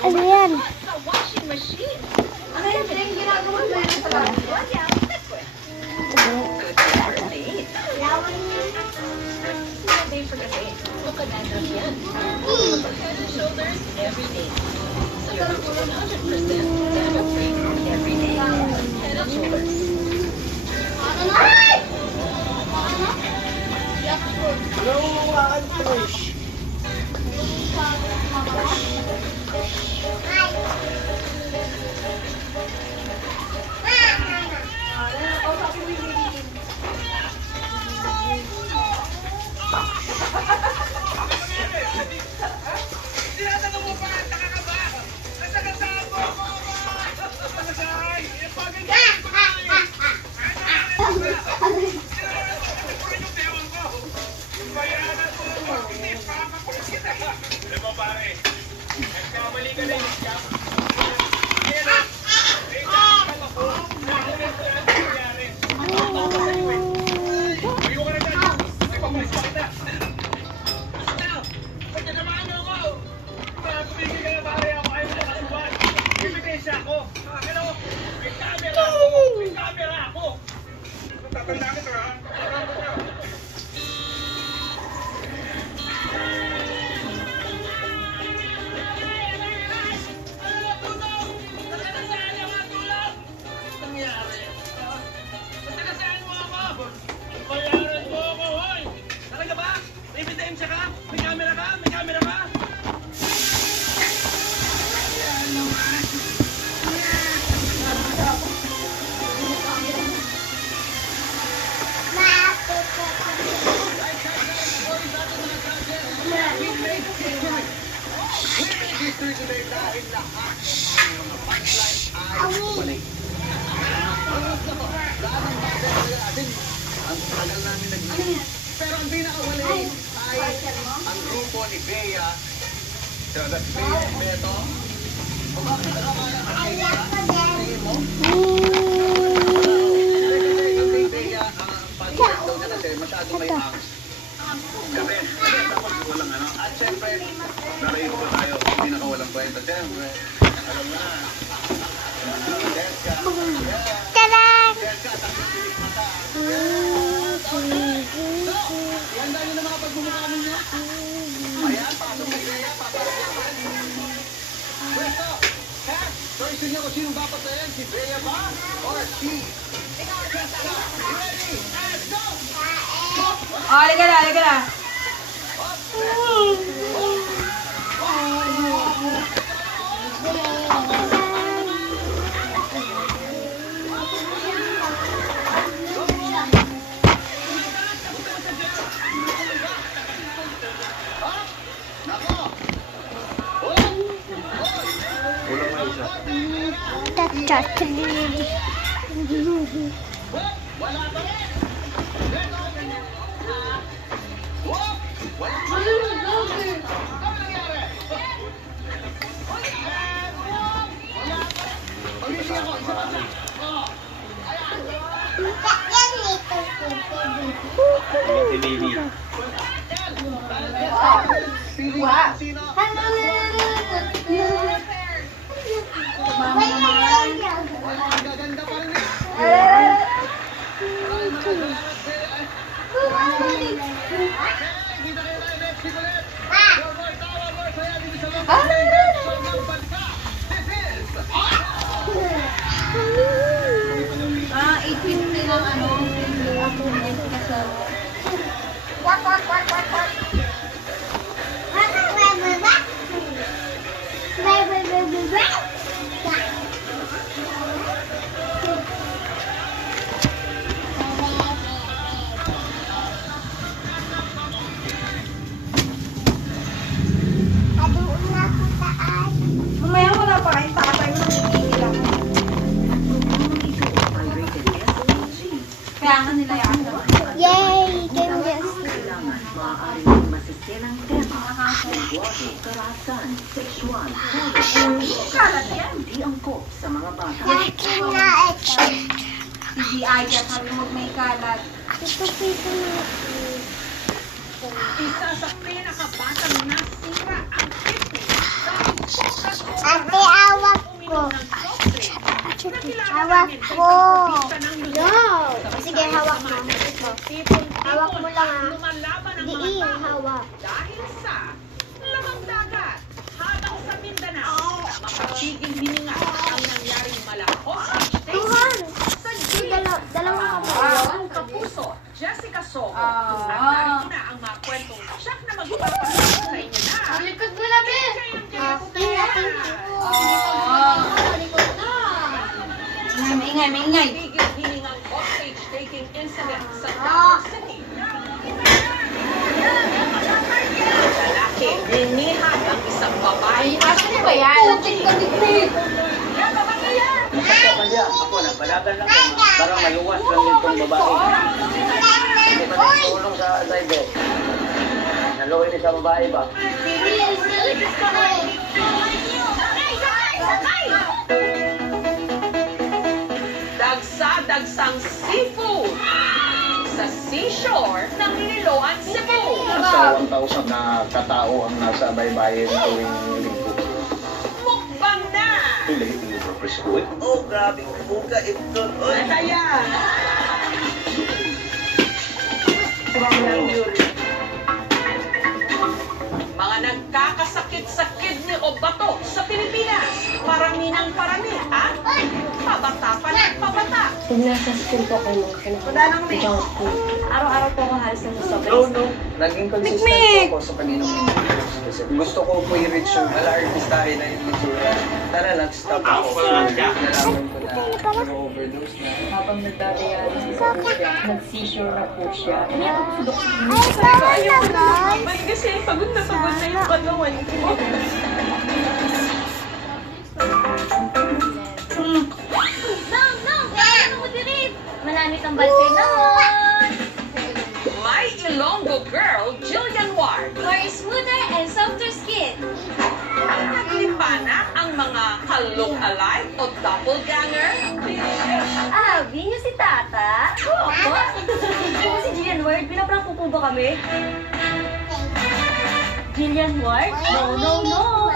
Ano yan? Ang tagal namin nag-inig. Pero ang pinakawali ay ang grupo ni Bea. So, that's Bea and Beto. O bakit ako kaya tingin mo? Kasi Bea, ang pag-inig daw niya kasi masyado may angst. Kasi, tapos walang ano. At syempre, narayo ko tayo. Pinakawalang kwenta. Syempre, alam mo na. Deska. Talang! Deska, takip-tilik mata. Ihanda nyo na mga pagmumukha ninyo. Ayan, pasok na Bea, papalakihan. Pwesto, ha? Choice nyo kung sinong dapat na yan, si Bea ba? Or si Jessica? Ready? Let's go! Halika na, halika na. Wala pa rin! Si baby. Wow. Gaganda pa rin. Hindi angkop sa mga bata. Akin na ito. Hindi ayat, sabi mo may kalat. Ito pito na. Isa sa pinakabatang nasira ang Ate, awak ko. Hawak ko. No. Sige, hawak mo. Hawak mo lang ah. lumalaban ang mga Diin, tao hawak. dahil sa lamang dagat. Habang sa Mindanao, mapatigil hininga ang nangyaring malakos na Tuhan. sa Dalawa ka Ang kapuso, Jessica Soho. At narito na ang mga kwentong siyak na magpapakita sa inyo na. Likod mo na, Ben. Maingay, maingay. Tigil hiningang hostage taking incident sa Davao City. Lalaki, linihan ang isang babae. Asan ba yan? Kaya ako, nagpalagan lang ko. Parang maluwas lang itong babae. Hindi pa nagtulong sa driver. Naluwi niya sa babae ba? Dagsa-dagsang seafood sa seashore ng Nililoan, Cebu. Nasa 1,000 na katao ang nasa baybayin tuwing linggo. Mukbang na! Libre preschool. Oh, grabe buka ito. Oy. Kaya, mga nagkakasakit-sakit ni o bato sa Pilipinas. Parami ng parami, at pabata pa ng pabata. Pag nasa school po ako nung junk food. Araw-araw po ako halos nasa sobrang. No. Naging consistent po ako sa pag-inom ng Diyos. Kasi gusto ko po i-reach yung ala-artistahin na yung itsura. Tara, nag-stop ako. Nalaman ko na overdose na. Habang nagdadayaan sa siya, nag-seizure na po siya. Ay, naman. Kasi pagod na yung pagawan ko. Malamit ang balde naman! My Ilonggo girl, Jillian Ward. For a smoother and softer skin. Naglipana ang mga ka-look-alike o doppelganger. Ah, niyo si Tata? Oo, po. Ako si Jillian Ward. Pinaprank po ba kami? Jillian Ward? No.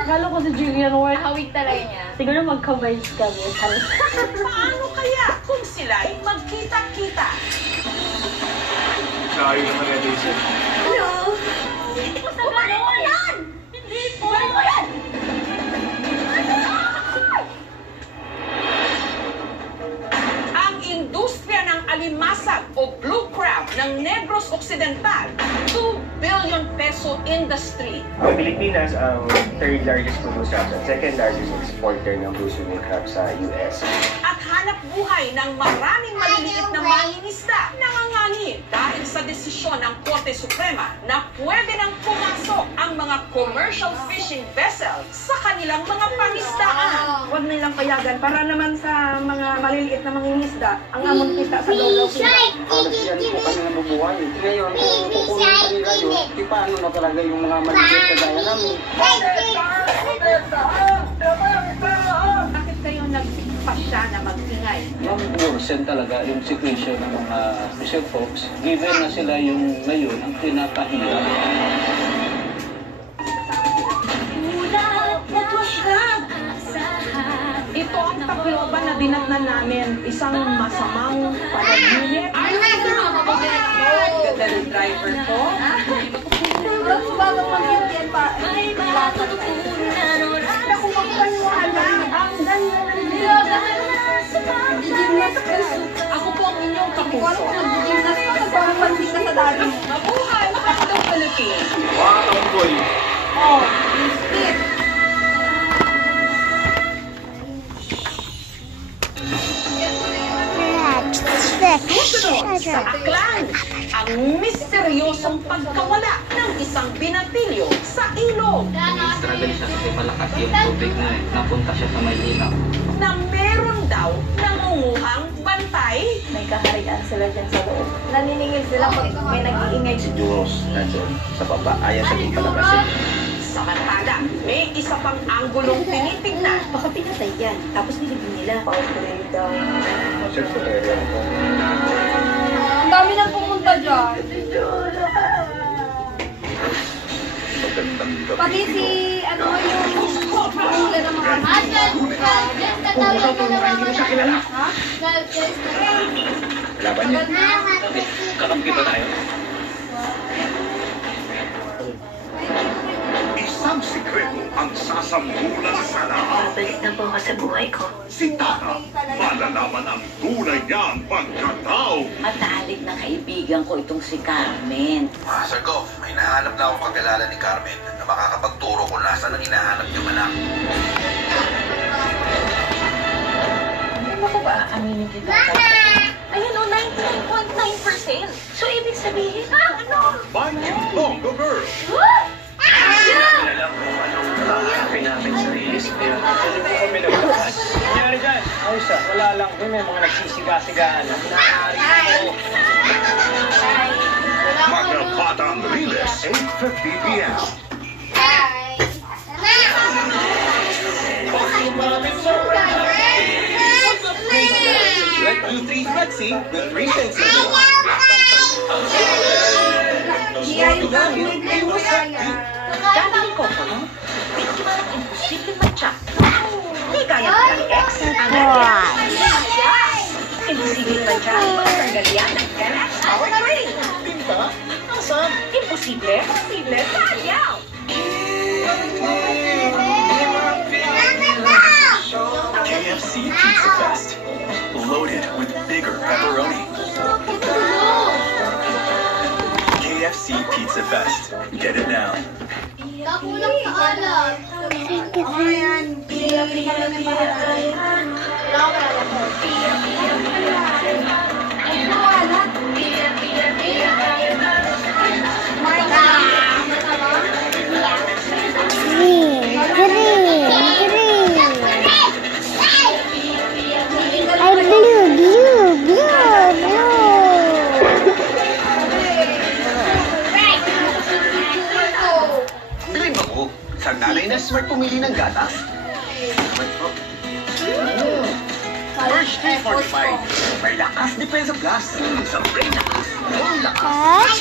Kala ko si Jillian Ward. Hawig talaga niya. Siguro magkabayis kami. Paano kaya kung sila'y magkita-kita? Sorry naman na dito. Hello? Hindi ko sa gano'n! Yan! Hindi po! Ano yan? Ang industriya ng alimasag o blue crab ng Negros Occidental, 2 billion peso industry. Ang Pilipinas ang third largest producer at second largest exporter ng blue sugar crab sa US. At hanap buhay ng maraming maliliit na mangingisda nangangani dahil sa desisyon ng Korte Suprema na pwede nang pumasok ang mga commercial fishing vessels sa kanilang mga pangisdaan. Huwag nilang payagan para naman sa mga maliliit na mangingisda ang amon kita sa lolo. Halos yan po kami nabubuhay. Ngayon, kung kukunin sa nila yun, di paano na talaga yung mga maliit na gaya namin. Bakit kayo nagpasya na mag-ingay? Yung worsen talaga yung situation ng mga fishing folks, given na sila yung ngayon ang pinakahirap. Ito ang Tacloban na dinatnan namin. Isang masamang panaginip. Ganda ng driver ko. Mas bagong mag-intiyan pa. Naku, magpaniwala. Ang ganda ng Ako po ang inyong kapuso. Nag-gymnast pa. Nagparang pansin ka sa dati. Mabuhay ang Philippines. Wow, ang boy. Oh, biscuit. Susunod sa aklan, ang misteryosong pagkawala ng isang binatilyo sa ilog Struggle siya kasi malakas yung tubig na napunta siya sa Maynila. na meron daw nangunguhang bantay. May kaharian sila dyan sa loob. Naniningil sila pag may nag-iingay. Si Juros nandun sa baba. Ayaw sabihin palabasin. Samantala, may isa pang anggulong tinitignan. Baka pinatay yan. Tapos nilibing nila. Outbreak daw. Sir, sa area ko. Ang dami nang pumunta dyan. Pati si, ano yung hula ng mga dyan tatawag mo na mga Siya kilala. ha? Laban niya. Kakampi ba tayo? Isang sikreto ang sasambulan sa lahat. Balik na po ako sa buhay ko. Si Tata, malalaman ang tunay niyang pagkatao. Matalik na kaibigan ko itong si Carmen. Sir Goff, may nahanap na akong kakilala ni Carmen na makakapagturo kung nasaan ang hinahanap niyang anak. Ano ko ba aaminin kita? Ayun o, 99.9%. So, ibig sabihin, ano? Finding Bongo Girl. Alam mo anong hanapin namin sa release. Kaya Hindi po kami nagbukas. Nangyari dyan? Ayos ah. Wala lang. May mga nagsisiga-sigaan. Naari ko. Mga Batang Riles, 8:50 p.m. Like U3 Flexi with 3 cents. Gagawin ko po, no? Biktima ng imposibleng matcha. Hindi kaya ng ex. Imposibleng matcha ang pagtanggalyan ng Galax Power Train. Tinta? Asan? Imposible? Posible? Sayaw! KFC Pizza Fest. Loaded with bigger pepperoni. KFC Pizza Fest. Get it now. Kakulang sa alam. Okay yan. Pili ka lang ng bahay. Wala ko alam. Ay, wala. Dream ako. Sa nanay na smart pumili ng gatas. First 345. May lakas depensa plus. Sa brain lakas. More lakas.